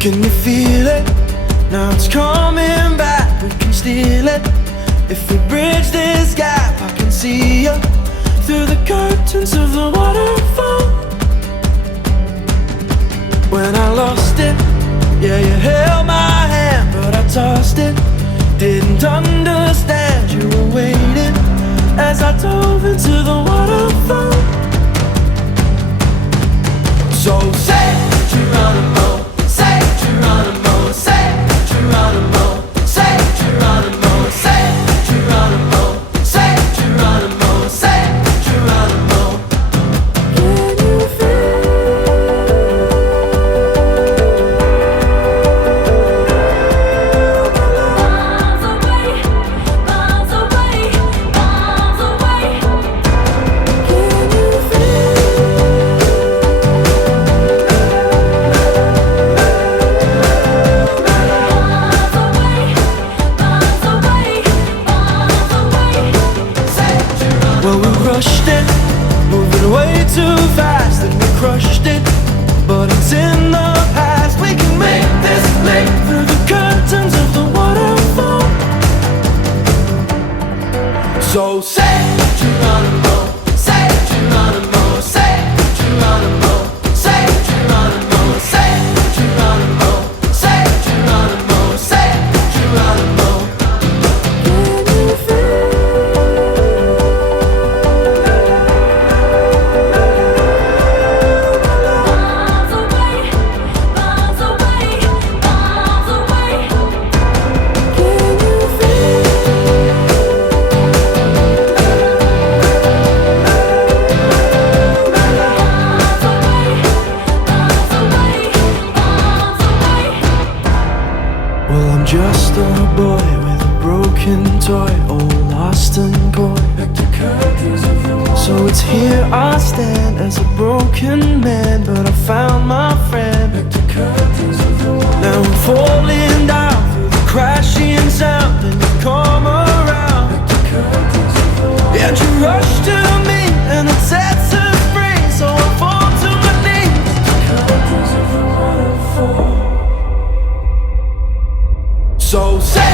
Can you feel it? Now it's coming back, we can steal it. If we bridge this gap, I can see you through the curtains of the waterfall. When I lost it, yeah, you held my hand, but I tossed it. Didn't understand you were waiting as I dove into the waterfall. So say Geronimo, say Geronimo, say Geronimo, say Geronimo, say Geronimo, say Geronimo, say Geronimo. Can you feel? Miles away, miles away, miles away. Can you feel? Well, we rushed it, moving way too fast, and we crushed it, but it's in the past. We can make this leap through the curtains of the waterfall. So say Geronimo, say Geronimo, say Geronimo, say Geronimo, say Geronimo, say Geronimo, say Geronimo. Can you feel? Well, I'm just a boy with a broken toy, all lost and coy. So it's here I stand as a broken man, but I found my friend. Now I'm falling down through the crashing sound, and you come around, and you rush to me, and it sets us free. So I fall to my knees. So say